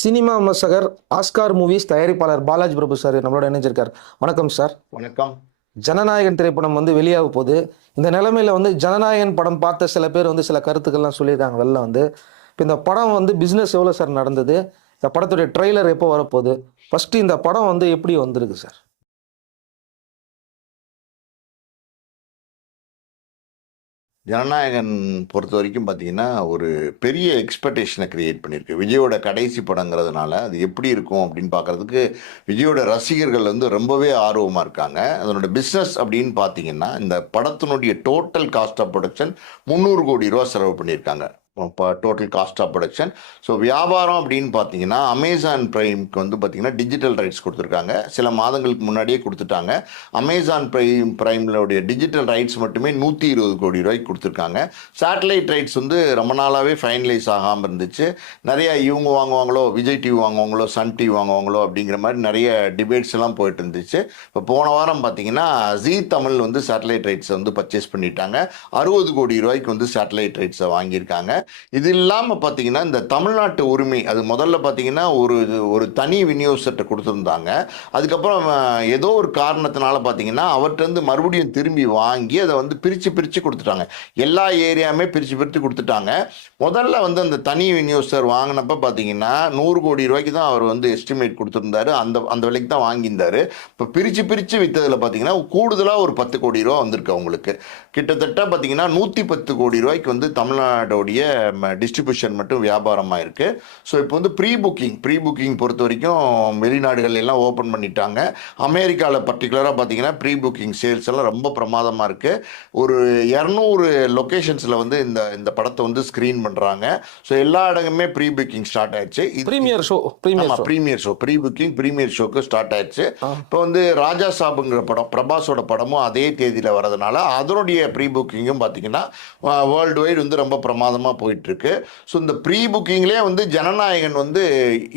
Cinema விமர்சகர், Oscar movies தயாரிப்பாளர் பாலாஜி பிரபு sir நம்மளோட இணைஞ்சிருக்கார். வணக்கம் சார். வணக்கம். ஜனநாயகன் திரைப்படம் வெளியாக போகுது. இந்த நிலைமையில ஜனநாயகன் படம் பார்த்த சில பேர் சில கருத்துக்கள்லாம் சொல்லியிருக்காங்க. வெளில இப்போ இந்த படம் பிஸ்னஸ் எவ்வளோ சார் நடந்தது? இந்த படத்துடைய ட்ரெய்லர் எப்போ வரப்போகுது? ஃபர்ஸ்ட் இந்த படம் எப்படி வந்திருக்கு சார்? ஜனநாயகன் பொறுத்த வரைக்கும் பார்த்தீங்கன்னா, ஒரு பெரிய எக்ஸ்பெக்டேஷனை கிரியேட் பண்ணியிருக்கு. விஜயோட கடைசி படங்கிறதுனால, அது எப்படி இருக்கும் அப்படின்னு பார்க்குறதுக்கு விஜயோட ரசிகர்கள் ரொம்பவே ஆர்வமாக இருக்காங்க. அதனோட பிஸ்னஸ் அப்படின்னு பார்த்தீங்கன்னா, இந்த படத்தினுடைய டோட்டல் காஸ்ட் ஆஃப் ப்ரொடக்ஷன் 300 கோடி ரூபா செலவு பண்ணியிருக்காங்க. இப்போ total cost of production. So வியாபாரம் அப்படின்னு பார்த்தீங்கன்னா, அமேசான் ப்ரைம்க்கு பார்த்தீங்கன்னா டிஜிட்டல் ரைட்ஸ் கொடுத்துருக்காங்க. சில மாதங்களுக்கு முன்னாடியே கொடுத்துட்டாங்க. அமேசான் ப்ரைம்லோடைய டிஜிட்டல் ரைட்ஸ் மட்டுமே 120 கோடி ரூபாய்க்கு கொடுத்துருக்காங்க. சேட்டலைட் ரைட்ஸ் ரொம்ப நாளாகவே ஃபைனலைஸ் ஆகாமல் இருந்துச்சு. நிறைய இவங்க வாங்குவாங்களோ, விஜய் டிவி வாங்குவாங்களோ, சன் டிவி வாங்குவாங்களோ அப்படிங்கிற மாதிரி நிறைய டிபேட்ஸ் எல்லாம் போயிட்டு இருந்துச்சு. இப்போ போன வாரம் பார்த்தீங்கன்னா ஜீ தமிழ் சேட்டலைட் ரைட்ஸை பர்ச்சேஸ் பண்ணிட்டாங்க. 60 கோடி ரூபாய்க்கு சேட்டலைட் ரைட்ஸை வாங்கியிருக்காங்க. இது இல்லாமல் பார்த்தீங்கன்னா, இந்த தமிழ்நாட்டு உரிமை அது முதல்ல பார்த்தீங்கன்னா ஒரு தனி விநியோகத்தை கொடுத்துருந்தாங்க. அதுக்கப்புறம் ஏதோ ஒரு காரணத்தினால பார்த்தீங்கன்னா அவர்கிட்ட மறுபடியும் திரும்பி வாங்கி அதை பிரித்து கொடுத்துட்டாங்க. எல்லா ஏரியாவுமே பிரித்து கொடுத்துட்டாங்க. முதல்ல அந்த தனி விநியோகஸ்தர் வாங்கினப்ப பார்த்தீங்கன்னா 100 கோடி ரூபாய்க்கு தான் அவர் எஸ்டிமேட் கொடுத்துருந்தாரு. அந்த விலைக்கு தான் வாங்கியிருந்தாரு. இப்போ பிரித்து விற்றதில் பார்த்தீங்கன்னா கூடுதலாக ஒரு 10 கோடி ரூபா வந்திருக்கு அவங்களுக்கு. கிட்டத்தட்ட பார்த்தீங்கன்னா 110 கோடி ரூபாய்க்கு தமிழ்நாட்டோடைய டிஸ்ட்ரிபியூஷன் மட்டும் வியாபாரமாக இருக்குது. ஸோ இப்போ ப்ரீ புக்கிங் பொறுத்த வரைக்கும் வெளிநாடுகள் எல்லாம் ஓப்பன் பண்ணிட்டாங்க. அமெரிக்காவில் பர்டிகுலராக பார்த்தீங்கன்னா ப்ரீ புக்கிங் சேல்ஸ் எல்லாம் ரொம்ப பிரமாதமாக இருக்குது. ஒரு 200 லொக்கேஷன்ஸில் இந்த படத்தை ஸ்க்ரீன் பண்ணுறாங்க. ஸோ எல்லா இடங்குமே ப்ரீ புக்கிங் ஸ்டார்ட் ஆயிடுச்சு. ப்ரீமியர் ஷோக்கு ஸ்டார்ட் ஆயிடுச்சு. இப்போ ராஜா சாபுங்கிற படம், பிரபாஸோட படமும் அதே தேதியில் வரதுனால அதனுடைய ப்ரீ புக்கிங்கும் பார்த்தீங்கன்னா வேர்ல்டு வைடு ரொம்ப பிரமாதமாக போயிட்டுருக்கு. ஸோ இந்த ப்ரீ புக்கிங்லேயே ஜனநாயகன்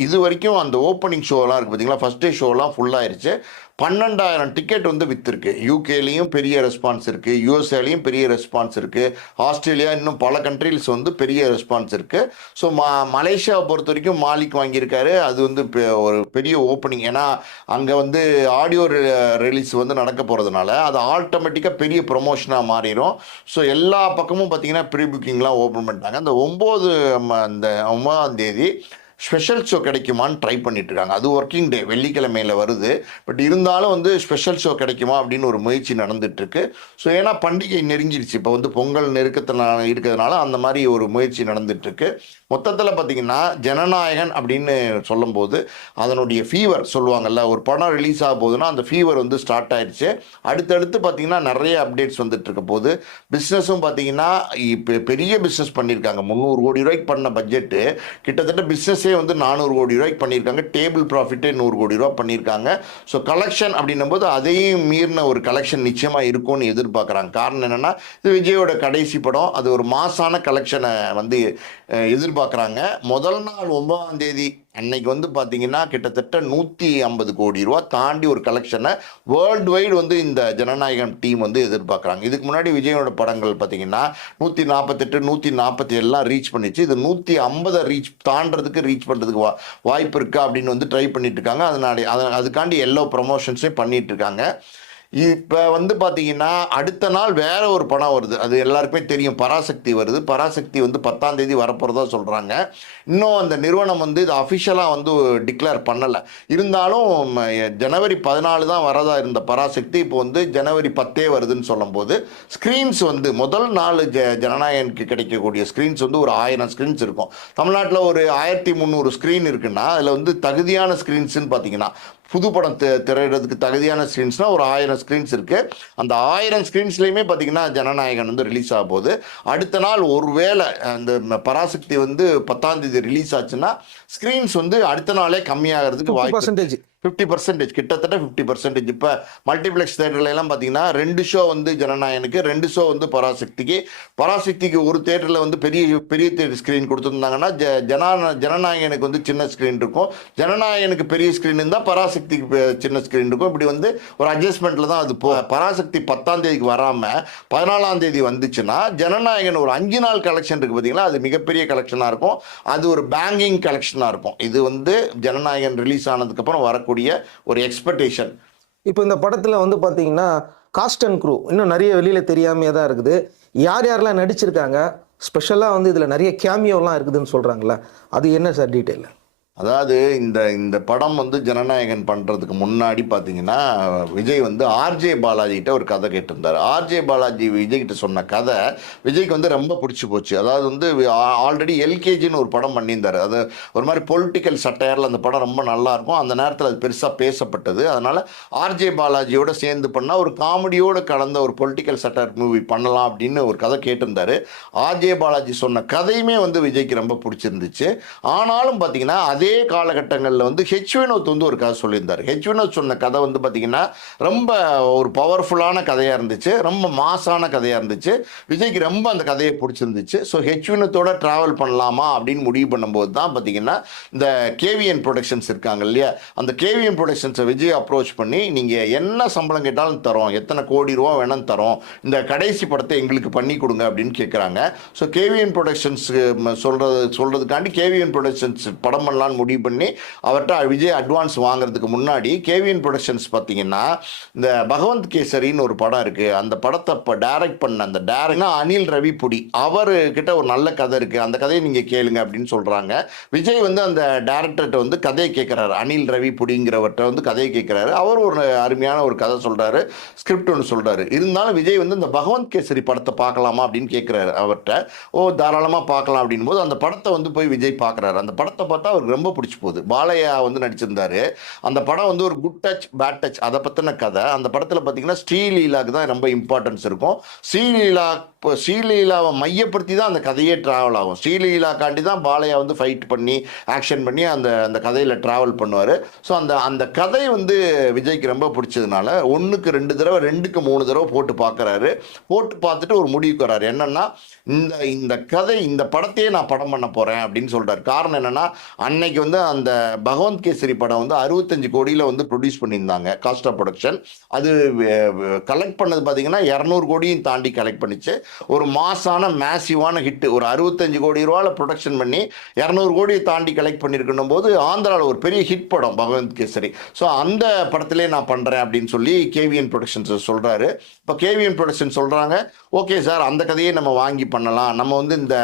இது வரைக்கும் அந்த ஓப்பனிங் ஷோலாம் இருக்குது பார்த்தீங்களா, ஃபஸ்ட் டே ஷோலாம் ஃபுல்லாகிருச்சு. 12,000 டிக்கெட் யூகேலையும் யூகேலையும் பெரிய ரெஸ்பான்ஸ் இருக்குது, யூஎஸ்ஏலையும் பெரிய ரெஸ்பான்ஸ் இருக்குது, ஆஸ்திரேலியா இன்னும் பல கண்ட்ரிஸ் பெரிய ரெஸ்பான்ஸ் இருக்குது. ஸோ மலேசியாவை பொறுத்த வரைக்கும் மாலிக் வாங்கியிருக்காரு. அது ஒரு பெரிய ஓப்பனிங். ஏன்னா அங்கே ஆடியோ ரிலீஸ் நடக்க போகிறதுனால அது ஆட்டோமேட்டிக்காக பெரிய ப்ரொமோஷனாக மாறிடும். ஸோ எல்லா பக்கமும் பார்த்தீங்கன்னா ப்ரீ புக்கிங்லாம் ஓப்பன் பண்ணிட்டாங்க. அந்த 9ஆம் தேதி ஸ்பெஷல் ஷோ கிடைக்குமான்னு ட்ரை பண்ணிட்டு இருக்காங்க. அது ஒர்க்கிங் டே, வெள்ளிக்கிழமையில் வருது. பட் இருந்தாலும் ஸ்பெஷல் ஷோ கிடைக்குமா அப்படின்னு ஒரு முயற்சி நடந்துட்டுருக்கு. ஸோ ஏன்னா பண்டிகை நெருங்கிடுச்சு. இப்போ பொங்கல் நெருக்கத்தில் இருக்கிறதுனால அந்த மாதிரி ஒரு முயற்சி நடந்துட்டுருக்கு. மொத்தத்தில் பார்த்திங்கன்னா ஜனநாயகன் அப்படின்னு சொல்லும்போது அதனுடைய ஃபீவர் சொல்லுவாங்கல்ல, ஒரு படம் ரிலீஸ் ஆக போகுதுன்னா அந்த ஃபீவர் ஸ்டார்ட் ஆயிடுச்சு. அடுத்தடுத்து பார்த்திங்கன்னா நிறைய அப்டேட்ஸ் இருக்க போது. பிஸ்னஸும் பார்த்திங்கன்னா இப்போ பெரிய பிஸ்னஸ் பண்ணியிருக்காங்க. 300 கோடி ரூபாய்க்கு பண்ண பட்ஜெட்டு கிட்டத்தட்ட பிஸ்னஸே 400 கோடி ரூபாய்க்கு பண்ணியிருக்காங்க. டேபிள் ப்ராஃபிட்டே 100 கோடி ரூபா பண்ணியிருக்காங்க. ஸோ கலெக்ஷன் அப்படின்னும் போது அதையும் மீறின ஒரு கலெக்ஷன் நிச்சயமாக இருக்கும்னு எதிர்பார்க்குறாங்க. காரணம் என்னென்னா, இது விஜயோட கடைசி படம். அது ஒரு மாசான கலெக்ஷனை எதிர்பார்க்குறாங்க. முதல் நாள் 9ஆம் தேதி அன்னைக்கு பார்த்தீங்கன்னா கிட்டத்தட்ட 150 கோடி ரூபா தாண்டி ஒரு கலெக்ஷனை வேர்ல்டு வைடு இந்த ஜனநாயகம் டீம் எதிர்பார்க்குறாங்க. இதுக்கு முன்னாடி விஜயோட படங்கள் பார்த்தீங்கன்னா 148 147 ரீச் பண்ணிச்சு. இது 150 ரீச் பண்ணுறதுக்கு வாய்ப்பு இருக்கா அப்படின்னு ட்ரை பண்ணிட்டு இருக்காங்க. அதுக்காண்டி எல்லா ப்ரொமோஷன்ஸையும் பண்ணிட்டு இருக்காங்க. இப்போ பார்த்தீங்கன்னா அடுத்த நாள் வேற ஒரு படம் வருது. அது எல்லாருக்குமே தெரியும், பராசக்தி வருது. பராசக்தி 10ஆம் தேதி வரப்போகிறதா சொல்கிறாங்க. இன்னும் அந்த நிறுவனம் இது அஃபிஷியலாக டிக்ளேர் பண்ணலை. இருந்தாலும் ஜனவரி 14 தான் வரதா இருந்த பராசக்தி இப்போ ஜனவரி 10 வருதுன்னு சொல்லும்போது ஸ்க்ரீன்ஸ் முதல் நாள் ஜனநாயகனுக்கு கிடைக்கக்கூடிய ஸ்க்ரீன்ஸ் ஒரு 1000 ஸ்க்ரீன்ஸ் இருக்கும். தமிழ்நாட்டில் ஒரு 1300 ஸ்க்ரீன் இருக்குன்னா அதில் தகுதியான ஸ்க்ரீன்ஸ்ன்னு பார்த்தீங்கன்னா புது படம் திரையிடறதுக்கு தகுதியான ஸ்க்ரீன்ஸ்னால் ஒரு 1000 ஸ்க்ரீன்ஸ் இருக்குது. அந்த 1000 ஸ்க்ரீன்ஸ்லேயுமே பார்த்தீங்கன்னா ஜனநாயகன் ரிலீஸ் ஆக போகுது. அடுத்த நாள் ஒருவேளை அந்த பராசக்தி 10ஆம் தேதி ரிலீஸ் ஆச்சுன்னா ஸ்க்ரீன்ஸ் அடுத்த நாளே கம்மியாகிறதுக்கு வாய்ப்பு 50%, கிட்டத்தட்ட 50%. இப்போ மல்டிப்ளெக்ஸ் தேட்டர்ல எல்லாம் பார்த்தீங்கன்னா 2 ஷோ ஜனநாயகனுக்கு, 2 ஷோ பராசக்திக்கு ஒரு தேட்டரில் பெரிய தேட்டர் ஸ்க்ரீன் கொடுத்துருந்தாங்கன்னா ஜனநாயகனுக்கு சின்ன ஸ்க்ரீன் இருக்கும். ஜனநாயகனுக்கு பெரிய ஸ்க்ரீன் இருந்தால் பராசக்திக்கு சின்ன ஸ்க்ரீன் இருக்கும். இப்படி ஒரு அட்ஜஸ்ட்மெண்ட்டில் தான் அது பராசக்தி 10ஆம் தேதிக்கு வராமல் 14ஆம் தேதி வந்துச்சுன்னா ஜனநாயகன் ஒரு 5 நாள் கலெக்ஷன் இருக்குது பார்த்தீங்களா, அது மிகப்பெரிய கலெக்ஷனாக இருக்கும். அது ஒரு பேங்கிங் கலெக்ஷனாக ஆக்ஷனாக இருக்கும். இது வந்து ஜனநாயகன் ரிலீஸ் ஆனதுக்கப்புறம் வரக்கூடிய ஒரு எக்ஸ்பெக்டேஷன். இப்போ இந்த படத்தில் வந்து பார்த்தீங்கன்னா காஸ்ட் அண்ட் க்ரூ இன்னும் நிறைய வெளியில் தெரியாமையே தான் இருக்குது. யார் யாரெல்லாம் நடிச்சிருக்காங்க, ஸ்பெஷலாக வந்து இதில் நிறைய கேமியோலாம் இருக்குதுன்னு சொல்கிறாங்களே, அது என்ன சார் டீட்டெயில்? அதாவது இந்த இந்த படம் வந்து ஜனநாயகன் பண்ணுறதுக்கு முன்னாடி பார்த்தீங்கன்னா விஜய் வந்து ஆர்ஜே பாலாஜிகிட்ட ஒரு கதை கேட்டிருந்தார். ஆர்ஜே பாலாஜி விஜய்கிட்ட சொன்ன கதை விஜய்க்கு வந்து ரொம்ப பிடிச்சி போச்சு. அதாவது வந்து ஆல்ரெடி எல்கேஜின்னு ஒரு படம் பண்ணியிருந்தார். அது ஒரு மாதிரி பொலிட்டிக்கல் சட்டையரில் அந்த படம் ரொம்ப நல்லாயிருக்கும். அந்த நேரத்தில் அது பெருசாக பேசப்பட்டது. அதனால் ஆர்ஜே பாலாஜியோட சேர்ந்து பண்ணால் ஒரு காமெடியோடு கலந்த ஒரு பொலிட்டிக்கல் சட்டையர் மூவி பண்ணலாம் அப்படின்னு ஒரு கதை கேட்டிருந்தார். ஆர்ஜே பாலாஜி சொன்ன கதையுமே வந்து விஜய்க்கு ரொம்ப பிடிச்சிருந்துச்சு. ஆனாலும் பார்த்தீங்கன்னா அதே காலகட்டங்களில் வந்து ஹெச் வினோத் வந்து ஒரு கதை சொல்லியிருந்தார். ஹெச் வினோத் சொன்ன கதை வந்து பார்த்தீங்கன்னா ரொம்ப ஒரு பவர்ஃபுல்லான கதையாக இருந்துச்சு, ரொம்ப மாசான கதையாக இருந்துச்சு. விஜய்க்கு ரொம்ப அந்த கதையை பிடிச்சிருந்துச்சு. ஸோ ஹெச் வினோத்தோட ட்ராவல் பண்ணலாமா அப்படின்னு முடிவு பண்ணும்போது தான் பார்த்தீங்கன்னா இந்த கேவிஎன் ப்ரொடக்ஷன்ஸ் இருக்காங்க இல்லையா, அந்த கேவிஎன் ப்ரொடக்ஷன்ஸை விஜய் அப்ரோச் பண்ணி நீங்கள் என்ன சம்பளம் கேட்டாலும் தரோம், எத்தனை கோடி ரூபா வேணாலும் தரோம், இந்த கடைசி படத்தை எங்களுக்கு பண்ணி கொடுங்க அப்படின்னு கேட்குறாங்க. ஸோ கேவிஎன் ப்ரொடக்ஷன்ஸ் சொல்கிறதுக்காண்டி கேவிஎன் ப்ரொடக்ஷன்ஸ் படம் பண்ணலான்னு முடிவு பண்ணி அவர்கிட்ட விஜய் அட்வான்ஸ் வாங்குறதுக்கு முன்னாடி கேவிஎன் ப்ரொடக்ஷன்ஸ் பார்த்தீங்கன்னா இந்த பகவந்த் கேசரின்னு ஒரு படம் இருக்குது. அந்த படத்தை இப்போ டைரக்ட் பண்ண அந்த டைரக்ட்னா அனில் ரவிபுடி, அவர்கிட்ட ஒரு நல்ல கதை இருக்குது, அந்த கதையை நீங்கள் கேளுங்க அப்படின்னு சொல்கிறாங்க. விஜய் வந்து அந்த டைரக்டர்கிட்ட வந்து கதையை கேட்குறாரு, அனில் ரவிபுடிங்கிறவர்கிட்ட வந்து கதையை கேட்குறாரு. அவர் ஒரு அருமையான ஒரு கதை சொல்கிறாரு, ஸ்கிரிப்ட் ஒன்று சொல்கிறாரு. இருந்தாலும் விஜய் வந்து இந்த பகவந்த் கேசரி படத்தை பார்க்கலாமா அப்படின்னு கேட்குறாரு அவர்கிட்ட. ஓ தாராளமாக பார்க்கலாம் அப்படின் போது அந்த படத்தை வந்து போய் விஜய் பார்க்குறாரு. அந்த படத்தை பார்த்தா அவருக்கு ரொம்ப பிடிச்சி போகுது. பாலையா வந்து நடிச்சிருந்தாரு. அந்த படம் வந்து ஒரு குட் டச் பேட் டச் அதை பற்றின கதை. அந்த படத்தில் பார்த்தீங்கன்னா ஸ்ரீலீலாவுக்கு தான் ரொம்ப இம்பார்ட்டன்ஸ் இருக்கும். ஸ்ரீலீலாவை மையப்படுத்தி தான் அந்த கதையே ட்ராவல் ஆகும். ஸ்ரீலீலாக்காண்டி தான் பாலையா வந்து ஃபைட் பண்ணி ஆக்ஷன் பண்ணி அந்த அந்த கதையில் ட்ராவல் பண்ணுவார். ஸோ அந்த அந்த கதை வந்து விஜய்க்கு ரொம்ப பிடிச்சதுனால 1க்கு 2 தடவை 2க்கு 3 தடவை போட்டு பார்க்குறாரு. போட்டு பார்த்துட்டு ஒரு முடிவுக்கு வர்றாரு. என்னன்னா இந்த இந்த கதை இந்த படத்தையே நான் படம் பண்ண போகிறேன் அப்படின்னு சொல்கிறார். காரணம் என்னென்னா அன்னைக்கு வந்து அந்த பகவந்த் கேசரி படம் வந்து 65 கோடியில் வந்து ப்ரொடியூஸ் பண்ணியிருந்தாங்க காஸ்ட் ஆஃப் ப்ரொடக்ஷன். அது கலெக்ட் பண்ணது பார்த்தீங்கன்னா 200 கோடியும் தாண்டி கலெக்ட் பண்ணிச்சு. ஒரு மாசான மேசிவான ஹிட், ஒரு 65 கோடி ரூபாயில் ப்ரொடக்ஷன் பண்ணி 200 கோடியை தாண்டி கலெக்ட் பண்ணியிருக்கணும் போது ஆந்திராவில் ஒரு பெரிய ஹிட் படம் பகவந்த் கேசரி. ஸோ அந்த படத்திலே நான் பண்ணுறேன் அப்படின்னு சொல்லி கேவிஎன் ப்ரொடக்ஷன்ஸ் சொல்கிறாரு. இப்போ கேவிஎன் ப்ரொடக்ஷன் சொல்கிறாங்க, ஓகே சார் அந்த கதையே நம்ம வாங்கி பண்ணலாம், நம்ம வந்து இந்த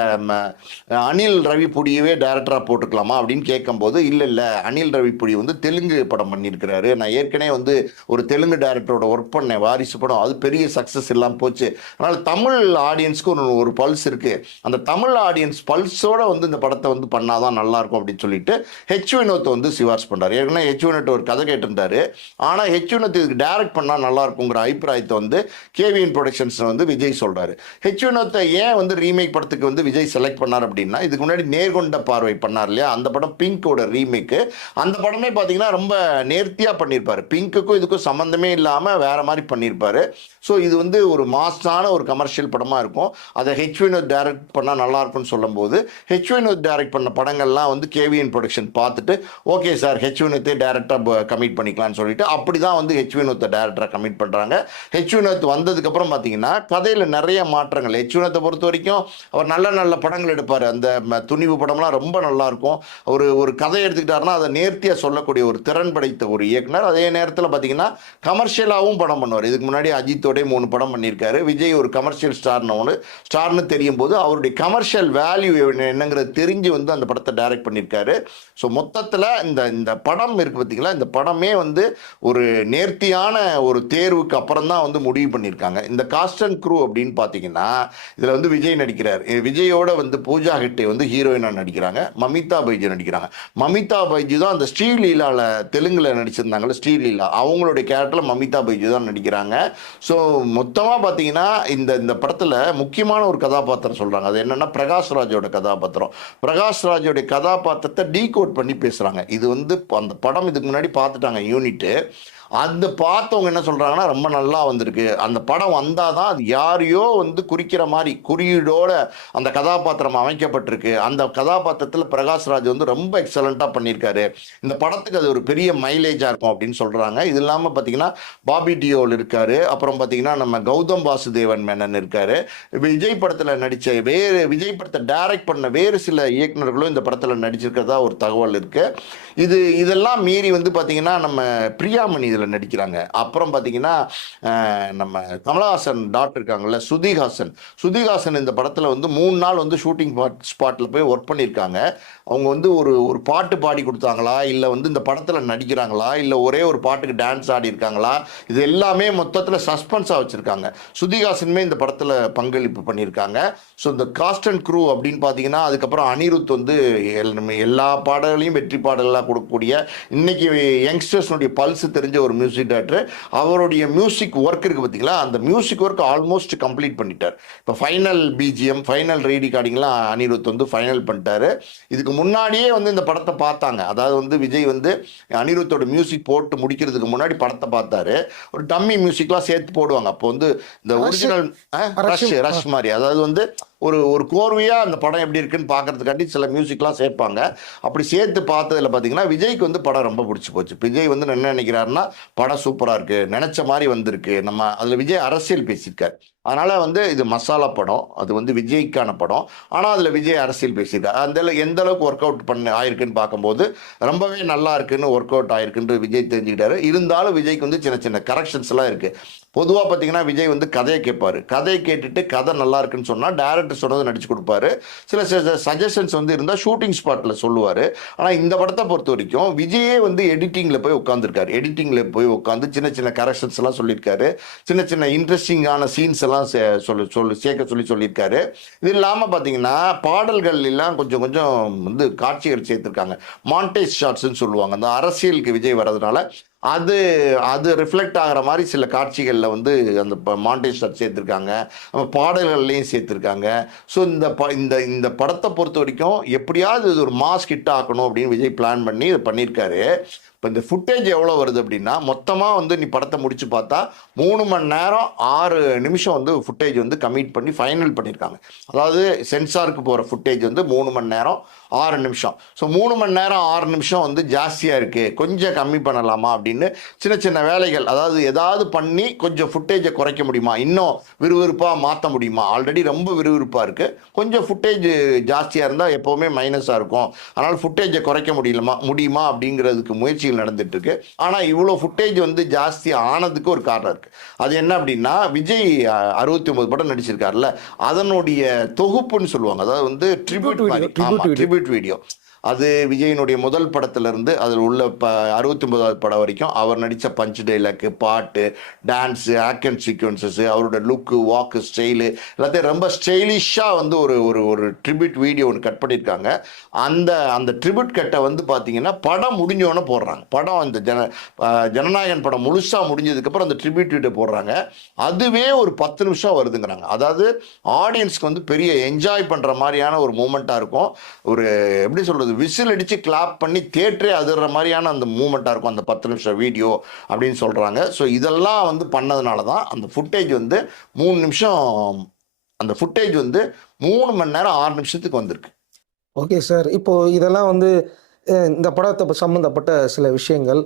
அனில் ரவிபுடியவே டைரக்டராக போட்டுக்கலாமா அப்படின்னு கேட்கும்போது, இல்லை அனில் ரவிபுடி வந்து தெலுங்கு படம் பண்ணியிருக்கிறாரு, நான் ஏற்கனவே வந்து ஒரு தெலுங்கு டைரக்டரோட ஒர்க் பண்ணேன், வாரிசு படம், அது பெரிய சக்ஸஸ் இல்லாமல் போச்சு, அதனால் தமிழ் ஆடியன்ஸ்க்கு ஒரு பல்ஸ் இருக்குது, அந்த தமிழ் ஆடியன்ஸ் பல்ஸோட வந்து இந்த படத்தை வந்து பண்ணாதான் நல்லாயிருக்கும் அப்படின்னு சொல்லிட்டு ஹெச் வினோத் வந்து சிபாரிசு பண்ணுறாரு. ஏற்கனவே ஹெச் வினோத் ஒரு கதை கேட்டிருந்தாரு. ஆனால் ஹெச் வினோத் இதுக்கு டைரக்ட் பண்ணால் நல்லா இருக்குங்கிற அபிப்பிராயத்தை வந்து கேவிஎன் ப்ரொடக்ஷன்ஸ் வந்து விஜய் சொல்கிறாரு. ஹெச் வினோத்தை ஏன் வந்து ரீமேக் படத்துக்கு வந்து விஜய் செலக்ட் பண்ணார் அப்படின்னா, இதுக்கு முன்னாடி நேர்கொண்ட பார்வை பண்ணார் இல்லையா, அந்த படம் பிங்கோட ரீமேக்கு. அந்த படமே பார்த்தீங்கன்னா ரொம்ப நேர்த்தியாக பண்ணியிருப்பார். பிங்க்குக்கும் இதுக்கும் சம்மந்தமே இல்லாமல் வேற மாதிரி பண்ணியிருப்பார். ஸோ இது வந்து ஒரு மாசான ஒரு கமர்ஷியல் படமாக இருக்கும். அதை ஹெச் வினோத் டைரக்ட் பண்ணால் நல்லாயிருக்கும்னு சொல்லும்போது ஹெச் வினோத் டைரக்ட் பண்ண படங்கள்லாம் வந்து கேவிஎன் ப்ரொடக்ஷன் பார்த்துட்டு ஓகே சார் ஹெச் வினோத்தை டேரக்டாக கமிட் பண்ணிக்கலாம்னு சொல்லிட்டு அப்படி தான் வந்து ஹெச் வினோத்தை டேரக்டராக கமிட் பண்ணுறாங்க. ஹெச் வினோத் வந்ததுக்கப்புறம் பார்த்தீங்கன்னா கதையில் நிறைய மாற்றங்கள். ஹெச் வினோத்தை பொறுத்த வரைக்கும் அவர் நல்ல நல்ல படங்கள் எடுப்பார். அந்த துணிவு படம்லாம் ரொம்ப நல்லாயிருக்கும். ஒரு கதை எடுத்துக்கிட்டாருன்னா அதை நேர்த்தியாக சொல்லக்கூடிய ஒரு திறன் படைத்த ஒரு இயக்குனர். அதே நேரத்தில் பார்த்தீங்கன்னா கமர்ஷியலாகவும் படம் பண்ணுவார். இதுக்கு முன்னாடி அஜித்தோடய 3 படம் பண்ணியிருக்காரு. விஜய் ஒரு கமர்ஷியல் ஸ்டார்னு தெரியும் போது அவருடைய கமர்ஷியல் வேல்யூ என்னங்கிறது தெரிஞ்சு வந்து அந்த படத்தை டைரக்ட் பண்ணியிருக்காரு. ஸோ மொத்தத்தில் இந்த படம் இருக்குது பார்த்தீங்களா, இந்த படமே வந்து ஒரு நேர்த்தியான ஒரு தேர்வுக்கு அப்புறம் தான் வந்து முடிவு பண்ணியிருக்காங்க. இந்த காஸ்ட் அண்ட் க்ரூ அப்படின்னு பார்த்தீங்கன்னா இதில் வந்து விஜய் நடிக்கிறார். விஜயோட வந்து பூஜா ஹெக்டே வந்து ஹீரோயினாக நடிக்கிறாங்க. மமிதா பைஜு நடிக்கிறாங்க. மமிதா பைஜு தான் அந்த ஸ்ரீலீலாவில் தெலுங்கில் நடிச்சிருந்தாங்கல்ல, ஸ்ரீலீலா அவங்களுடைய கேரக்டரில் மமிதா பைஜு தான் நடிக்கிறாங்க. ஸோ மொத்தமாக பார்த்தீங்கன்னா இந்த படத்தில் முக்கியமான ஒரு கதாபாத்திரம் சொல்கிறாங்க. அது என்னென்னா பிரகாஷ்ராஜோட கதாபாத்திரம். பிரகாஷ்ராஜோடைய கதாபாத்திரத்தை டீகோட் பண்ணி பேசுகிறாங்க. இது வந்து அந்த படம் இதுக்கு முன்னாடி பார்த்துட்டாங்க யூனிட்டு. அந்த பார்த்தவங்க என்ன சொல்கிறாங்கன்னா ரொம்ப நல்லா வந்திருக்கு, அந்த படம் வந்தால் தான் அது யாரையோ வந்து குறிக்கிற மாதிரி குறியீடோட அந்த கதாபாத்திரம் அமைக்கப்பட்டிருக்கு, அந்த கதாபாத்திரத்தில் பிரகாஷ்ராஜ் வந்து ரொம்ப எக்ஸலண்ட்டாக பண்ணியிருக்காரு, இந்த படத்துக்கு அது ஒரு பெரிய மைலேஜாக இருக்கும் அப்படின்னு சொல்கிறாங்க. இது இல்லாமல் பார்த்தீங்கன்னா பாபி டியோல் இருக்காரு, அப்புறம் பார்த்தீங்கன்னா நம்ம கௌதம் வாசுதேவன் மேனன் இருக்காரு, விஜய் படத்தில் நடித்த விஜய் படத்தை டைரக்ட் பண்ண வேறு சில இயக்குநர்களும் இந்த படத்தில் நடிச்சிருக்கிறதா ஒரு தகவல் இருக்கு. இதெல்லாம் மீறி வந்து பார்த்தீங்கன்னா நம்ம பிரியாமணி இதில் நடிக்கிறாங்க. அப்புறம் பார்த்தீங்கன்னா நம்ம கமலஹாசன் டாக்டர் இருக்காங்கல்ல சுதிஹாசன் இந்த படத்தில் வந்து 3 நாள் வந்து ஷூட்டிங் ஸ்பாட்டில் போய் ஒர்க் பண்ணியிருக்காங்க. அவங்க வந்து ஒரு பாட்டு பாடி கொடுத்தாங்களா, இல்லை வந்து இந்த படத்தில் நடிக்கிறாங்களா, இல்லை ஒரே ஒரு பாட்டுக்கு டான்ஸ் ஆடி இருக்காங்களா, இது எல்லாமே மொத்தத்தில் சஸ்பென்ஸாக வச்சுருக்காங்க. சுதிஹாசனுமே இந்த படத்தில் பங்களிப்பு பண்ணியிருக்காங்க. ஸோ இந்த காஸ்ட் அண்ட் க்ரூ அப்படின்னு பார்த்தீங்கன்னா அதுக்கப்புறம் அனிருத் வந்து எல்லா பாடல்களையும் வெற்றி பாடலாக கொடுக்கக்கூடிய இன்னைக்கு யங்ஸ்டர்ஸ்னுடைய பல்ஸ் தெரிஞ்ச ஒரு மியூசிக் டைரக்டர். அவருடைய மியூசிக் ஒர்க் இருக்குது பார்த்தீங்களா, அந்த மியூசிக் ஒர்க் ஆல்மோஸ்ட் கம்ப்ளீட் பண்ணிட்டார். இப்போ ஃபைனல் பிஜிஎம் ஃபைனல் ரீகார்டிங்லாம் அனிருத் வந்து ஃபைனல் பண்ணிட்டாரு. இதுக்கு முன்னாடியே வந்து இந்த படத்தை பார்த்தாங்க. அதாவது வந்து விஜய் வந்து அனிருத்தோட மியூசிக் போட்டு முடிக்கிறதுக்கு முன்னாடி படத்தை பார்த்தாரு. ஒரு டம்மி மியூசிக்லாம் சேர்த்து போடுவாங்க. அப்போ வந்து இந்த ஒரிஜினல் ரஷ் மாதிரி, அதாவது வந்து ஒரு கோர்வையாக அந்த படம் எப்படி இருக்குன்னு பார்க்கறதுக்காண்டி சில மியூசிக்லாம் சேர்ப்பாங்க. அப்படி சேர்த்து பார்த்ததில் பார்த்தீங்கன்னா விஜய்க்கு வந்து படம் ரொம்ப பிடிச்சி போச்சு. விஜய் வந்து என்ன நினைக்கிறாருன்னா படம் சூப்பராக இருக்குது, நினச்ச மாதிரி வந்திருக்கு, நம்ம அதில் விஜய் அரசியல் பேசியிருக்காரு. அதனால் வந்து இது மசாலா படம், அது வந்து விஜய்க்கான படம், ஆனால் அதில் விஜய் அரசியல் பேசியிருக்காரு. எந்த அளவுக்கு ஒர்க் அவுட் ஆயிருக்குன்னு பார்க்கும்போது ரொம்பவே நல்லா இருக்குன்னு ஒர்க் அவுட் ஆயிருக்குன்னு விஜய் தெரிஞ்சுக்கிட்டாரு. இருந்தாலும் விஜய்க்கு வந்து சின்ன சின்ன கரெக்ஷன்ஸ்லாம் இருக்குது. பொதுவாக பார்த்தீங்கன்னா விஜய் வந்து கதையை கேட்பார், கதையை கேட்டுட்டு கதை நல்லா இருக்குன்னு சொன்னால் டேரக்டர் சொன்னதை நடிச்சு கொடுப்பாரு. சில சஜஷன்ஸ் வந்து இருந்தால் ஷூட்டிங் ஸ்பாட்டில் சொல்லுவார். ஆனால் இந்த படத்தை பொறுத்த வரைக்கும் விஜயே வந்து எடிட்டிங்கில் போய் உட்காந்துருக்காரு. எடிட்டிங்கில் போய் உட்காந்து சின்ன சின்ன கரெக்ஷன்ஸ் எல்லாம் சொல்லியிருக்காரு. சின்ன சின்ன இன்ட்ரெஸ்டிங்கான சீன்ஸ் எல்லாம் சேர்க்க சொல்லியிருக்காரு. இது இல்லாமல் பார்த்தீங்கன்னா பாடல்கள் எல்லாம் கொஞ்சம் வந்து காட்சிகள் சேர்த்துருக்காங்க. மாண்டேஜ் ஷாட்ஸ்ன்னு சொல்லுவாங்க. அந்த அரசியலுக்கு விஜய் வர்றதுனால அது ரிஃப்ளெக்ட் ஆகிற மாதிரி சில காட்சிகளில் வந்து அந்த மாண்டேஜ் ஷாட் சேர்த்துருக்காங்க. நம்ம பாடல்கள்லையும் சேர்த்துருக்காங்க. ஸோ இந்த படத்தை பொறுத்த வரைக்கும் எப்படியாவது இது ஒரு மாஸ் ஹிட் ஆக்கணும் அப்படின்னு விஜய் பிளான் பண்ணி இதை பண்ணியிருக்காரு. இப்போ இந்த ஃபுட்டேஜ் எவ்வளோ வருது அப்படின்னா மொத்தமாக வந்து நீ படத்தை முடிச்சு பார்த்தா 3 மணி நேரம் 6 நிமிஷம் வந்து ஃபுட்டேஜ் வந்து கமிட் பண்ணி ஃபைனல் பண்ணியிருக்காங்க. அதாவது சென்சாருக்கு போகிற ஃபுட்டேஜ் வந்து 3 மணி நேரம் 6 நிமிஷம். ஸோ 3 மணி நேரம் 6 நிமிஷம் வந்து ஜாஸ்தியாக இருக்குது, கொஞ்சம் கம்மி பண்ணலாமா அப்படின்னு சின்ன சின்ன வேலைகள், அதாவது ஏதாவது பண்ணி கொஞ்சம் ஃபுட்டேஜை குறைக்க முடியுமா, இன்னும் விறுவிறுப்பாக மாற்ற முடியுமா, ஆல்ரெடி ரொம்ப விறுவிறுப்பாக இருக்குது, கொஞ்சம் ஃபுட்டேஜ் ஜாஸ்தியாக இருந்தால் எப்போவுமே மைனஸாக இருக்கும், அதனால் ஃபுட்டேஜை குறைக்க முடியுமா அப்படிங்கிறதுக்கு முயற்சிகள் நடந்துட்டு இருக்கு. ஆனால் இவ்வளோ ஃபுட்டேஜ் வந்து ஜாஸ்தி ஆனதுக்கு ஒரு காரணம் இருக்குது. அது என்ன அப்படின்னா விஜய் 69 படம் நடிச்சிருக்காருல்ல, அதனுடைய தொகுப்புன்னு சொல்லுவாங்க. அதாவது வந்து ட்ரிபியூட் வீடியோ. அது விஜயினுடைய முதல் படத்திலிருந்து அதில் உள்ள 69வது படம் வரைக்கும் அவர் நடித்த பஞ்ச் டைலாக்கு, பாட்டு, டான்ஸு, ஆக்ஷன் சீக்வன்சஸ்ஸு, அவரோட லுக்கு, வாக்கு, ஸ்டைலு எல்லாத்தையும் ரொம்ப ஸ்டைலிஷாக வந்து ஒரு ட்ரிபியூட் வீடியோ ஒன்று கட் பண்ணியிருக்காங்க. அந்த ட்ரிபியூட் கட்டை வந்து பார்த்தீங்கன்னா படம் முடிஞ்சோன்னே போடுறாங்க. படம் இந்த ஜனநாயகன் படம் முழுசாக முடிஞ்சதுக்கப்புறம் அந்த ட்ரிபியூட் வீடியோ போடுறாங்க. அதுவே ஒரு 10 நிமிஷம் வருதுங்கிறாங்க. அதாவது ஆடியன்ஸ்க்கு வந்து பெரிய என்ஜாய் பண்ணுற மாதிரியான ஒரு மூமெண்ட்டாக இருக்கும். ஒரு எப்படி சொல்கிறது, விசில் அடிச்சு கிளாப் பண்ணி தியேட்டரே அதிர்ற மாதிரியான அந்த மூமெண்ட்டாக இருக்கும் அந்த 10 நிமிஷம் வீடியோ அப்படின்னு சொல்கிறாங்க. ஸோ இதெல்லாம் வந்து பண்ணதுனால தான் அந்த ஃபுட்டேஜ் வந்து 3 நிமிஷம், அந்த ஃபுட்டேஜ் வந்து 3 மணி நேரம் 6 நிமிஷத்துக்கு வந்திருக்கு. ஓகே சார், இப்போ இதெல்லாம் வந்து இந்த படத்தை சம்மந்தப்பட்ட சில விஷயங்கள்.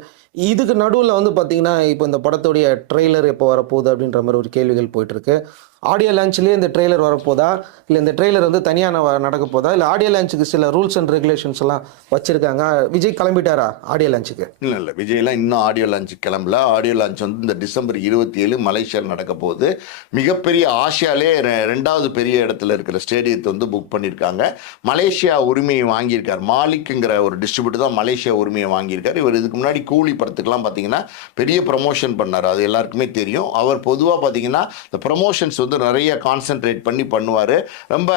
இதுக்கு நடுவில் வந்து பார்த்தீங்கன்னா இப்போ இந்த படத்துடைய ட்ரெய்லர் எப்போ வரப்போகுது அப்படின்ற மாதிரி ஒரு கேள்விகள் போயிட்டுருக்கு. ஆடியோ லான்ச்லேயே இந்த ட்ரெய்லர் வரப்போதா, இல்லை இந்த ட்ரெய்லர் வந்து தனியாக நடக்க போதா, இல்லை ஆடியோ லான்ச்சுக்கு சில ரூல்ஸ் அண்ட் ரெகுலேஷன்ஸ் எல்லாம் வச்சுருக்காங்க? விஜய் கிளம்பிட்டாரா ஆடியோ லான்ச்சுக்கு? இல்லை விஜய்லாம் இன்னும் ஆடியோ லான்ச்சுக்கு கிளம்பல. ஆடியோ லான்ச் வந்து இந்த டிசம்பர் 27 மலேசியாவில் நடக்க போகுது. மிகப்பெரிய ஆசியாலே 2வது பெரிய இடத்துல இருக்கிற ஸ்டேடியத்தை வந்து புக் பண்ணியிருக்காங்க. மலேசியா உரிமையை வாங்கியிருக்கார். மாலிக்குங்கிற ஒரு டிஸ்ட்ரிபியூட்டர் தான் மலேசியா உரிமையை வாங்கியிருக்கார். இவர் இதுக்கு முன்னாடி கூலி படத்துக்கெல்லாம் பார்த்தீங்கன்னா பெரிய ப்ரமோஷன் பண்ணார், அது எல்லாருக்குமே தெரியும். அவர் பொதுவாக பார்த்தீங்கன்னா இந்த ப்ரமோஷன்ஸ் வந்து வந்து நிறைய கான்சென்ட்ரேட் பண்ணி பண்ணுவார். ரொம்ப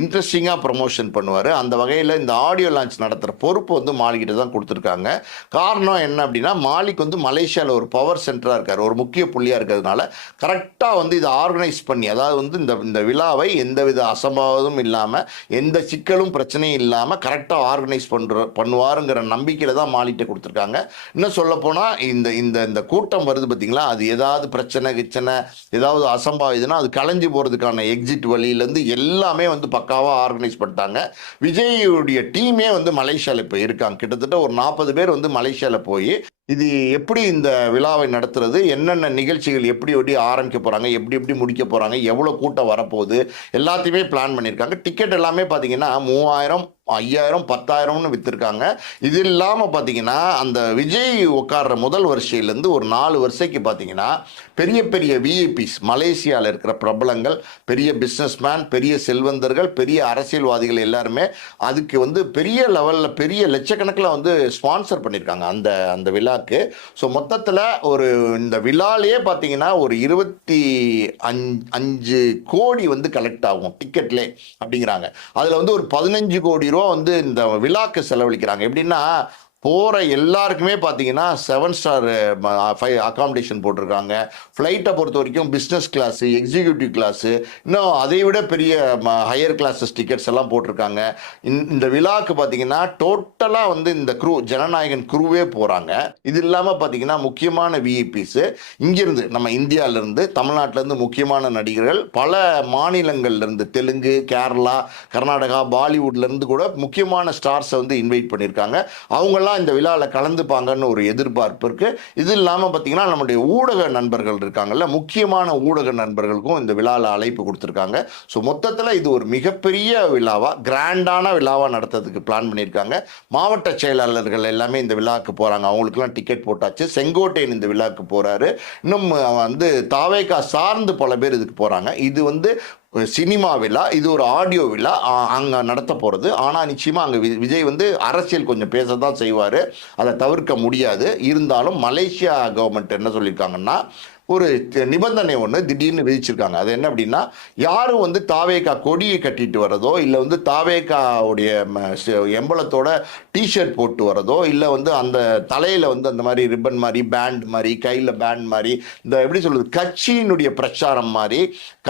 இன்ட்ரெஸ்டிங்காக ப்ரமோஷன் பண்ணுவார். அந்த வகையில் இந்த ஆடியோ லான்ச் நடத்துகிற பொறுப்பு வந்து மாலிக்கிட்ட தான் கொடுத்துருக்காங்க. காரணம் என்ன அப்படின்னா, மாலிக் வந்து மலேசியாவில் ஒரு பவர் சென்டராக இருக்கார், ஒரு முக்கிய புள்ளியாக இருக்கிறதுனால கரெக்டாக வந்து இதை ஆர்கனைஸ் பண்ணி, அதாவது வந்து இந்த விழாவை எந்தவித அசம்பாவிதமும் இல்லாமல் எந்த சிக்கலும் பிரச்சனையும் இல்லாமல் கரெக்டாக ஆர்கனைஸ் பண்ணுவாருங்கிற நம்பிக்கையில் தான் மாலிகிட்ட கொடுத்துருக்காங்க. இன்னும் சொல்லப்போனால் இந்த இந்த இந்த கூட்டம் வருது பார்த்தீங்களா, அது ஏதாவது பிரச்சனை கிச்சனை ஏதாவது அசம்பாவிதம்னா அது கலைஞ்சு போகிறதுக்கான எக்ஸிட் வழியிலேருந்து எல்லாமே வந்து பக்காவாக ஆர்கனைஸ் பண்ணிட்டாங்க. விஜயுடைய டீமே வந்து மலேசியாவில் இப்போ இருக்காங்க. கிட்டத்தட்ட ஒரு 40 பேர் வந்து மலேசியாவில் போய் இது எப்படி இந்த விழாவை நடத்துறது, என்னென்ன நிகழ்ச்சிகள் எப்படி எப்படி ஆரம்பிக்க போகிறாங்க, எப்படி எப்படி முடிக்க போகிறாங்க, எவ்வளோ கூட்டம் வரப்போகுது எல்லாத்தையுமே பிளான் பண்ணியிருக்காங்க. டிக்கெட் எல்லாமே பார்த்தீங்கன்னா 3000, 5000, 10,000ன்னு விற்றுருக்காங்க. இது இல்லாமல் பார்த்தீங்கன்னா அந்த விஜய் உட்கார்ற முதல் வரிசையிலேருந்து ஒரு 4 வரிசைக்கு பார்த்தீங்கன்னா பெரிய பெரிய விஐபிஸ், மலேசியாவில் இருக்கிற பிரபலங்கள், பெரிய பிஸ்னஸ்மேன், பெரிய செல்வந்தர்கள், பெரிய அரசியல்வாதிகள் எல்லாருமே அதுக்கு வந்து பெரிய லெவலில் பெரிய லட்சக்கணக்கில் வந்து ஸ்பான்சர் பண்ணியிருக்காங்க அந்த அந்த விழாக்கு. ஸோ மொத்தத்தில் ஒரு இந்த விழாலேயே பார்த்தீங்கன்னா ஒரு 25 கோடி வந்து கலெக்ட் ஆகும் டிக்கெட்லே அப்படிங்கிறாங்க. அதில் வந்து ஒரு 15 கோடி ரூபா வந்து இந்த விழாக்கு செலவழிக்கிறாங்க. எப்படின்னா போகிற எல்லாருக்குமே பார்த்தீங்கன்னா 7 ஸ்டார் 5 அகாமடேஷன் போட்டிருக்காங்க. ஃப்ளைட்டை பொறுத்த வரைக்கும் பிஸ்னஸ் கிளாஸு, எக்ஸிக்யூட்டிவ் கிளாஸு, இன்னும் அதை விட பெரிய ஹையர் கிளாஸஸ் டிக்கெட்ஸ் எல்லாம் போட்டிருக்காங்க. இந்த விழாவுக்கு பார்த்தீங்கன்னா டோட்டலாக வந்து இந்த ஜனநாயகன் குரூவே போகிறாங்க. இது இல்லாமல் பார்த்தீங்கன்னா முக்கியமான விஐபிஸு இங்கேருந்து நம்ம இந்தியாவிலேருந்து, தமிழ்நாட்டிலேருந்து முக்கியமான நடிகர்கள், பல மாநிலங்கள்லேருந்து, தெலுங்கு, கேரளா, கர்நாடகா, பாலிவுட்லேருந்து கூட முக்கியமான ஸ்டார்ஸை வந்து இன்வைட் பண்ணியிருக்காங்க. அவங்கெல்லாம் இந்த விழாவில் கலந்துப்பாங்கன்னு ஒரு எதிர்பார்ப்பு இருக்கு. இது இல்லாமல் பார்த்தீங்கன்னா நம்முடைய ஊடக நண்பர்கள் இருக்காங்கல்ல, முக்கியமான ஊடக நண்பர்களுக்கும் இந்த விழாவில் அழைப்பு கொடுத்துருக்காங்க. ஸோ மொத்தத்தில் இது ஒரு மிகப்பெரிய விழாவாக, கிராண்டான விழாவாக நடத்துறதுக்கு பிளான் பண்ணியிருக்காங்க. மாவட்ட செயலாளர்கள் எல்லாமே இந்த விழாவுக்கு போகிறாங்க, அவங்களுக்குலாம் டிக்கெட் போட்டாச்சு. செங்கோட்டையன் இந்த விழாவுக்கு போகிறாரு. இன்னும் வந்து தாவேகா சார்ந்து பல பேர் இதுக்கு போகிறாங்க. இது வந்து சினிமா விழா, இது ஒரு ஆடியோ விழா அங்கே நடத்த போகிறது. ஆனால் நிச்சயமாக அங்கே விஜய் வந்து அரசியல் கொஞ்சம் பேச தான் செய்வார், அதை தவிர்க்க முடியாது. இருந்தாலும் மலேசியா கவர்மெண்ட் என்ன சொல்லியிருக்காங்கன்னா, ஒரு நிபந்தனை ஒன்று திடீர்னு விதிச்சிருக்காங்க. அது என்ன அப்படின்னா, யாரும் வந்து தாவேகா கொடியை கட்டிட்டு வரதோ, இல்லை வந்து தாவேகாவுடைய எம்பளத்தோட டிஷர்ட் போட்டு வரதோ, இல்லை வந்து அந்த தலையில் வந்து அந்த மாதிரி ரிப்பன் மாதிரி, பேண்ட் மாதிரி, கையில் பேண்ட் மாதிரி, இந்த எப்படி சொல்கிறது, கட்சியினுடைய பிரச்சாரம் மாதிரி,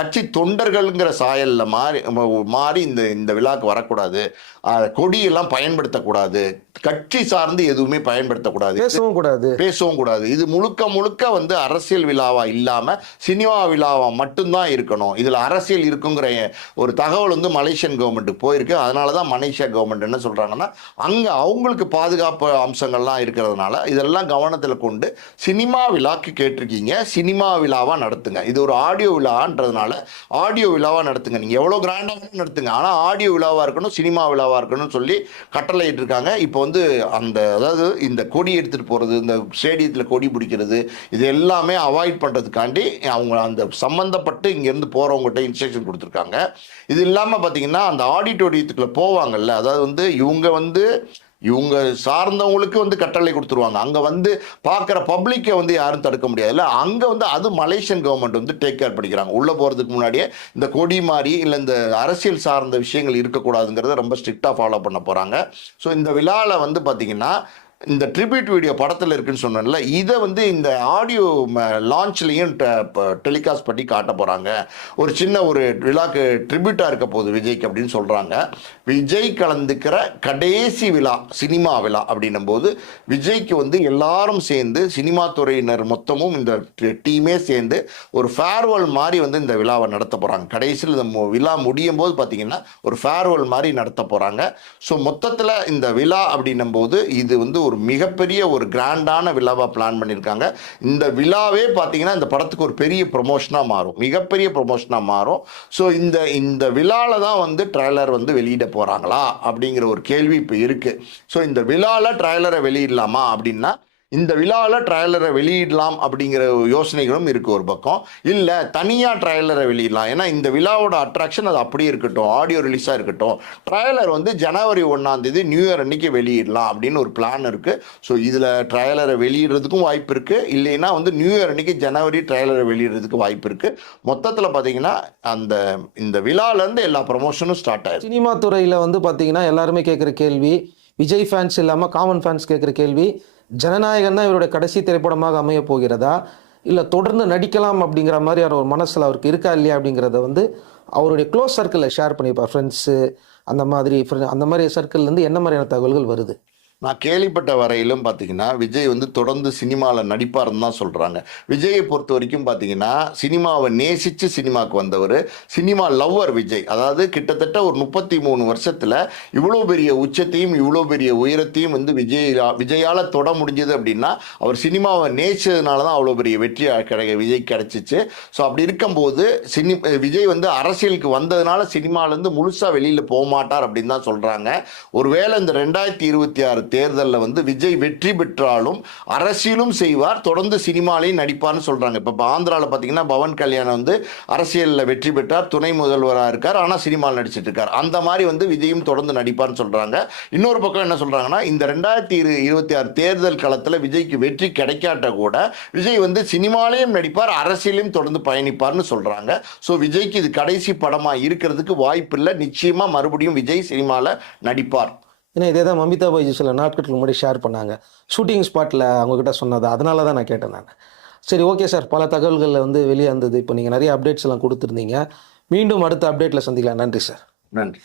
கட்சி தொண்டர்கள்ங்கிற சாயலில் மாறி இந்த விழாவுக்கு வரக்கூடாது, கொடியெல்லாம் பயன்படுத்தக்கூடாது, கட்சி சார்ந்து எதுவுமே பயன்படுத்தக்கூடாது, பேசவும் கூடாது. இது முழுக்க முழுக்க வந்து அரசியல் விழாவா இல்லாம சினிமா விழாவா மட்டும்தான் இருக்கணும். இதுல அரசியல் இருக்குங்கிற ஒரு தகவல் வந்து மலேசியன் கவர்மெண்ட் போயிருக்கு. அதனாலதான் மலேசியா கவர்மெண்ட் என்ன சொல்றாங்கன்னா, அங்க அவங்களுக்கு பாதுகாப்பு அம்சங்கள்லாம் இருக்கிறதுனால இதெல்லாம் கவனத்தில் கொண்டு சினிமா விழாக்கு கேட்டிருக்கீங்க, சினிமா விழாவா நடத்துங்க. இது ஒரு ஆடியோ விழான்றதுனால ஆடியோ விழாவா நடத்துங்க. நீங்க எவ்வளவு கிராண்டா நடத்துங்க, ஆனா ஆடியோ விழாவா இருக்கணும், சினிமா விழாவா இருக்கணும்னு சொல்லி கட்டளை இருக்காங்க. இப்போ வந்து அந்த அதாவது இந்த கொடி எடுத்துட்டு போறது, இந்த ஸ்டேடியத்தில் கொடி பிடிக்கிறது, இது எல்லாமே அவாய்ட் பண்ணுறதுக்காண்டி அவங்க அந்த சம்மந்தப்பட்டு இங்கேருந்து போகிறவங்ககிட்ட இன்ஸ்ட்ரக்ஷன் கொடுத்துருக்காங்க. இது இல்லாமல் பார்த்தீங்கன்னா அந்த ஆடிட்டோரியத்துக்குள்ளே போவாங்கல்ல, அதாவது வந்து இவங்க சார்ந்தவங்களுக்கு வந்து கட்டளை கொடுத்துருவாங்க. அங்கே வந்து பார்க்குற பப்ளிக்கை வந்து யாரும் தடுக்க முடியாதுல்ல, அங்கே வந்து அது மலேசியன் கவர்மெண்ட் வந்து டேக் கேர் பண்ணிக்கிறாங்க. உள்ளே போகிறதுக்கு முன்னாடியே இந்த கொடி மாதிரி இல்லை இந்த அரசியல் சார்ந்த விஷயங்கள் இருக்கக்கூடாதுங்கிறத ரொம்ப ஸ்ட்ரிக்டாக ஃபாலோ பண்ண போகிறாங்க. ஸோ இந்த விழாவில் வந்து பார்த்திங்கன்னா இந்த ட்ரிபியூட் வீடியோ படத்தில் இருக்குன்னு சொன்னேன்ல, இதை வந்து இந்த ஆடியோ லான்ச்லேயும் டெலிகாஸ்ட் பண்ணி காட்ட போகிறாங்க. ஒரு சின்ன ஒரு விழாக்கு ட்ரிபியூட்டாக இருக்க போகுது விஜய்க்கு அப்படின்னு சொல்கிறாங்க. விஜய் கலந்துக்கிற கடைசி விழா சினிமா விழா அப்படின்னும் போது விஜய்க்கு வந்து எல்லாரும் சேர்ந்து, சினிமா துறையினர் மொத்தமும் இந்த டீமே சேர்ந்து ஒரு ஃபேர்வெல் மாதிரி வந்து இந்த விழாவை நடத்த போகிறாங்க. கடைசியில் இந்த விழா முடியும் போது பார்த்தீங்கன்னா ஒரு ஃபேர்வெல் மாதிரி நடத்த போகிறாங்க. ஸோ மொத்தத்தில் இந்த விழா அப்படின்னும் போது இது வந்து ஒரு மிகப்பெரிய ஒரு கிராண்டான விழாவாக பிளான் பண்ணியிருக்காங்க. இந்த விழாவே பார்த்தீங்கன்னா இந்த படத்துக்கு ஒரு பெரிய ப்ரொமோஷனாக மாறும், மிகப்பெரிய ப்ரொமோஷனாக மாறும். ஸோ இந்த விழாவில் தான் வந்து ட்ரைலர் வந்து வெளியிட போகிறாங்களா அப்படிங்கிற ஒரு கேள்வி இப்போ இருக்குது. ஸோ இந்த விழாவில் ட்ரைலரை வெளியிடலாமா அப்படின்னா இந்த விழாவில் ட்ரைலரை வெளியிடலாம் அப்படிங்கிற யோசனைகளும் இருக்கு ஒரு பக்கம். இல்லை தனியாக ட்ரைலரை வெளியிடலாம், ஏன்னா இந்த விழாவோட அட்ராக்ஷன் அது அப்படியே இருக்கட்டும், ஆடியோ ரிலீஸாக இருக்கட்டும், ட்ரைலர் வந்து ஜனவரி 1 நியூ இயர் அன்னைக்கு வெளியிடலாம் அப்படின்னு ஒரு பிளான் இருக்குது. ஸோ இதில் ட்ரைலரை வெளியிடுறதுக்கும் வாய்ப்பு இருக்குது, இல்லைன்னா வந்து நியூ இயர் அன்னைக்கு ஜனவரி ட்ரைலரை வெளியிடுறதுக்கு வாய்ப்பு இருக்குது. மொத்தத்தில் பார்த்தீங்கன்னா இந்த விழாலேருந்து எல்லா ப்ரமோஷனும் ஸ்டார்ட் ஆயிருக்கு. சினிமா துறையில் வந்து பார்த்தீங்கன்னா எல்லாருமே கேட்குற கேள்வி, விஜய் ஃபேன்ஸ் இல்லாமல் காமன் ஃபேன்ஸ் கேட்குற கேள்வி, ஜனநாயகன் தான் இவருடைய கடைசி திரைப்படமாக அமைய போகிறதா, இல்லை தொடர்ந்து நடிக்கலாம் அப்படிங்கிற மாதிரியான ஒரு மனசில் அவருக்கு இருக்கா இல்லையா அப்படிங்கிறத வந்து அவருடைய க்ளோஸ் சர்க்கிளில் ஷேர் பண்ணியிருப்பார். ஃப்ரெண்ட்ஸு அந்த மாதிரி சர்க்கிள்லேருந்து என்ன மாதிரியான தகவல்கள் வருது? நான் கேள்விப்பட்ட வரையிலும் பார்த்தீங்கன்னா விஜய் வந்து தொடர்ந்து சினிமாவில் நடிப்பார்னு தான் சொல்கிறாங்க. விஜயை பொறுத்த வரைக்கும் பார்த்தீங்கன்னா சினிமாவை நேசித்து சினிமாவுக்கு வந்தவர், சினிமா லவ்வர் விஜய். அதாவது கிட்டத்தட்ட ஒரு 33 வருஷத்தில் இவ்வளோ பெரிய உச்சத்தையும் இவ்வளோ பெரிய உயரத்தையும் வந்து விஜயால் தொட முடிஞ்சது அப்படின்னா அவர் சினிமாவை நேசிச்சதுனால தான் அவ்வளோ பெரிய வெற்றி விஜய் கிடைச்சிச்சு. ஸோ அப்படி இருக்கும்போது விஜய் வந்து அரசியலுக்கு வந்ததுனால சினிமாலேருந்து முழுசாக வெளியில் போக மாட்டார் அப்படின்னு தான் சொல்கிறாங்க. ஒருவேளை இந்த 2026 தேர்தலில் வந்து விஜய் வெற்றி பெற்றாலும் அரசியலும் செய்வார், தொடர்ந்து சினிமாலையும் நடிப்பார்னு சொல்றாங்க. இப்போ ஆந்திராவில் பார்த்தீங்கன்னா பவன் கல்யாணம் வந்து அரசியலில் வெற்றி பெற்றார், துணை முதல்வராக இருக்கார், ஆனால் சினிமாவில் நடிச்சிட்டு இருக்கார். அந்த மாதிரி வந்து விஜயும் தொடர்ந்து நடிப்பார்னு சொல்றாங்க. இன்னொரு பக்கம் என்ன சொல்றாங்கன்னா, இந்த 2026 தேர்தல் களத்தில் விஜய்க்கு வெற்றி கிடைக்காட்ட கூட விஜய் வந்து சினிமாலையும் நடிப்பார், அரசியலையும் தொடர்ந்து பயணிப்பார்னு சொல்றாங்க. ஸோ விஜய்க்கு இது கடைசி படமாக இருக்கிறதுக்கு வாய்ப்பு இல்லை, நிச்சயமா மறுபடியும் விஜய் சினிமாவில் நடிப்பார். ஏன்னா இதே தான் மமிதா பைஜி சில நாட்களுக்கு முன்னாடி ஷேர் பண்ணாங்க, ஷூட்டிங் ஸ்பாட்டில் அவங்கக்கிட்ட சொன்னது. அதனால தான் நான் கேட்டேன் நான். சரி, ஓகே சார், பல தகவல்களில் வந்து வெளியே இருந்தது. இப்போ நீங்கள் நிறைய அப்டேட்ஸ் எல்லாம் கொடுத்துருந்தீங்க. மீண்டும் அடுத்த அப்டேட்டில் சந்திக்கலாம். நன்றி சார். நன்றி.